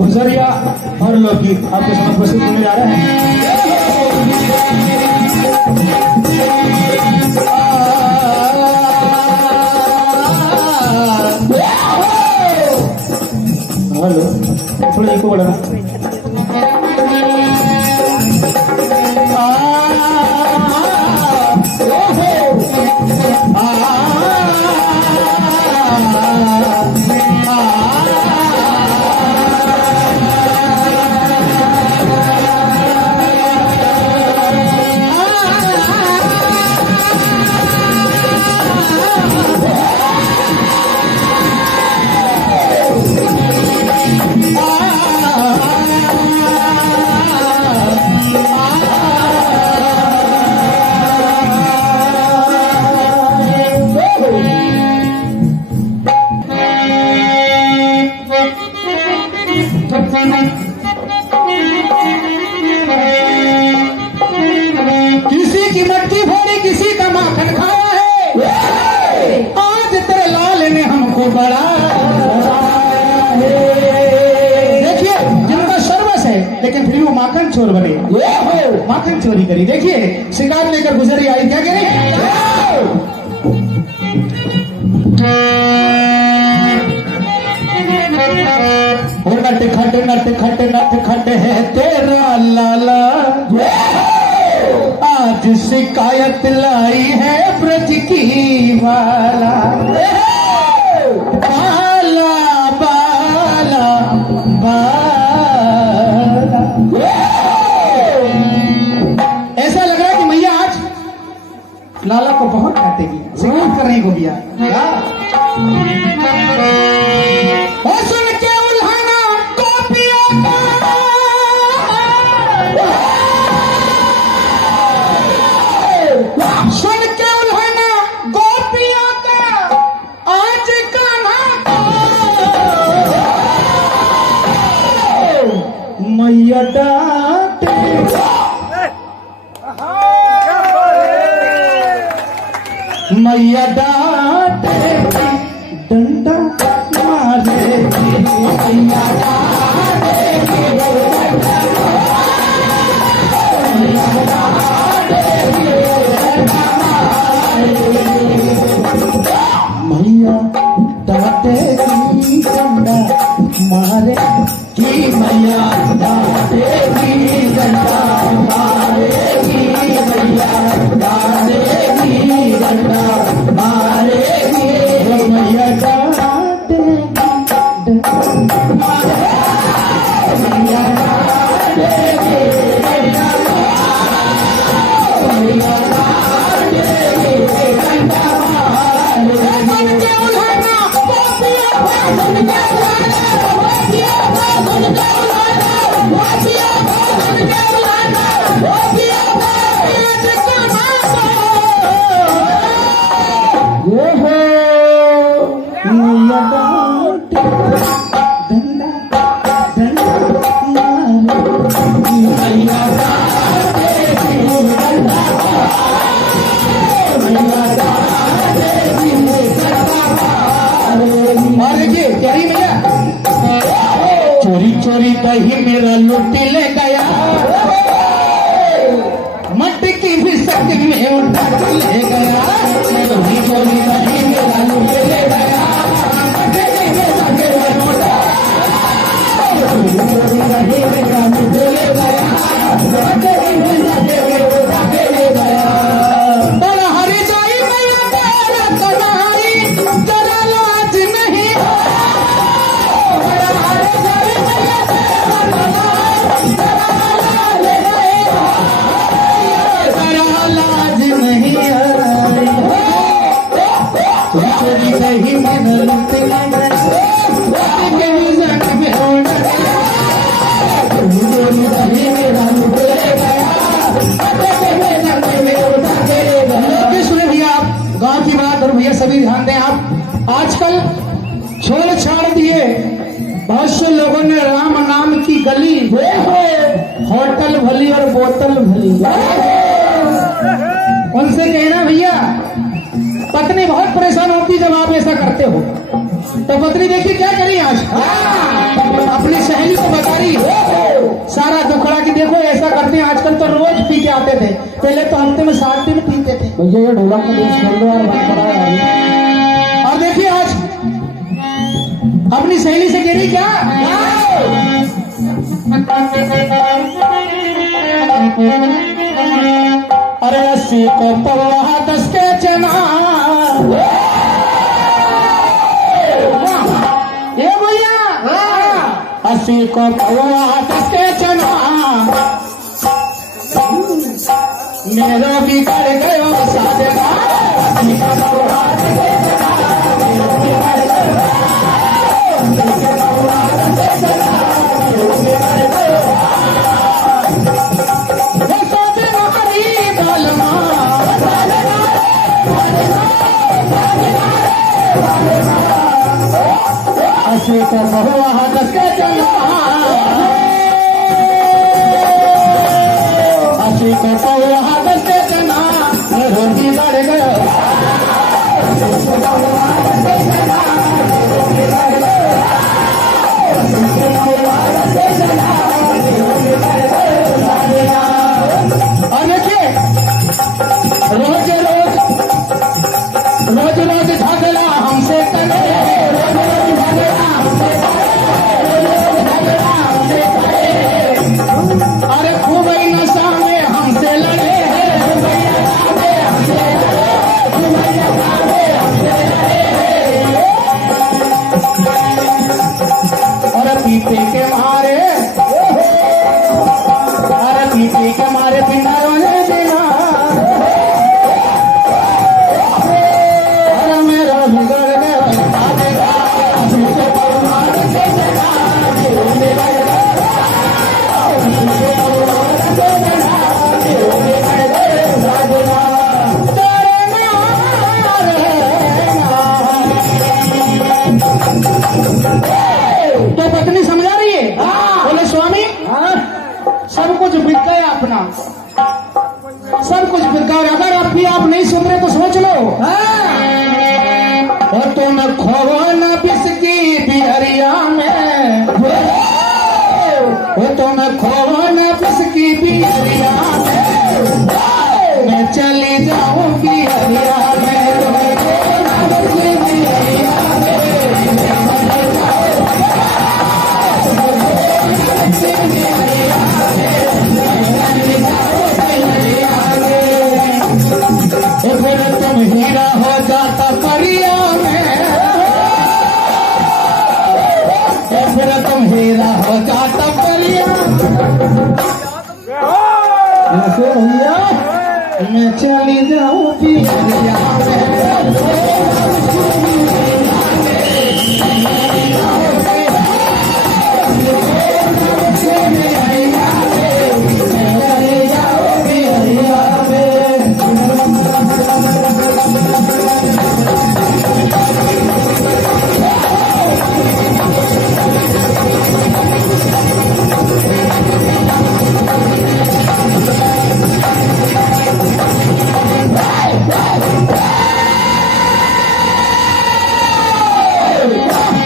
गुजरिया और लोकगीत आपके सामने प्रस्तुत होने जा रहे हैं। हेलो, थोड़ा इको बढ़ा। किसी की मट्टी फोड़ी, किसी का माखन खाया है, आज तेरे लाल ने हमको बड़ा। देखिए, जिनका सर्वस है लेकिन फिर वो माखन चोर बने, माखन चोरी करी। देखिए, शिकार लेकर गुजरी आई, क्या करी? नट खट नट खट नट खट है तेरा लाला, आज शिकायत लाई है ब्रज की वाला। बाला बाला बाला, ऐसा लग रहा है कि मैया आज लाला को बहुत काटेगी, शिकार करने को दिया। सुन के उल्हाना गोपियों का, सुन के उल्हाना गोपियों का, आज कान्हा मैया डांटे, मैया डांटे डंडा मारे, मैया डांटेगी डंडा मारे की, मैया डांटेगी डंडा मारेगी, मैया डांटेगी डंडा मारेगी, मैया डांटेगी डंडा मारेगी, मैया डांटेगी डंडा मारेगी, मैया डांटेगी डंडा चोरी चोरी दही मेरा लुटी ले गया, मटकी भी सक में उठा ले गया। चोरी चोरी दही मेरा लुटी ले गया, मटकी भी सक में उठा, चोरी चोरी दही मेरा लुटी ले गया, मटकी भी सक में उठा ले गया। बड़ा हरी जाई मैया तेरा कन्हाई, जरा लाज नहीं, गांव की बात और भैया सभी ध्यान दें आप, आजकल छोड़ छाड़ दिए बहुत से लोगों ने राम नाम की गली, होटल भली और बोतल भली। उनसे कहना भैया, पत्नी बहुत परेशान होती जब आप ऐसा करते हो। तो पत्नी देखिए क्या करी आज, अपनी सहेली को आते थे। पहले तो हफ्ते में 7 दिन पीते थे। भैया ये ढोलक का देश खोल दो यार, बात करा यार। और देखिए आज अपनी सहेली से गिरी क्या? अरे 80 को पौवा 10 के चना, ये भैया 80 को पौवा 10 के चना, मेरो बिगड़ गयो साजना। 80 को पौवा 10 के चना, मेरो बिगड़ गयो, 80 को पौवा 10 के चना, मेरो बिगड़ गयो। अस्सी को बहुआ 10 के चना, 80 को बहुआ 10 के चना, मेरो बिगड़ गयो, 80 को बहुआ 10 के चना, मेरो बिगड़ गयो, 80 को बहुआ 10 के चना, मेरो बिगड़ गयो साजना। और देखिए रोज रोज झगड़ा हमसे करे, रोज झगड़ा हमसे करे, अरे खूब ही नशा में हमसे लड़े, खूब ही नशा में हमसे लड़े, खूब ही नशा में हमसे लड़े। अरे पीपे के मारे, अरे पीपे के मारे बिना रोने देना, तो पत्नी समझा रही है। बोले स्वामी सब कुछ बिक गया अपना, सब कुछ बिक गया, अगर आप नहीं सुन रहे तो सोच लो। और तुम खोवो न बिस्की बिहरिया में, वो तुम खोवो न बिस्की बिहरिया में, मैं चली जाऊं बिहरिया में, फिर तुम हीरा हो जाता परिया में, फिर तुम हीरा हो जाता परिया, भैया मैं चली जाऊं पिया में।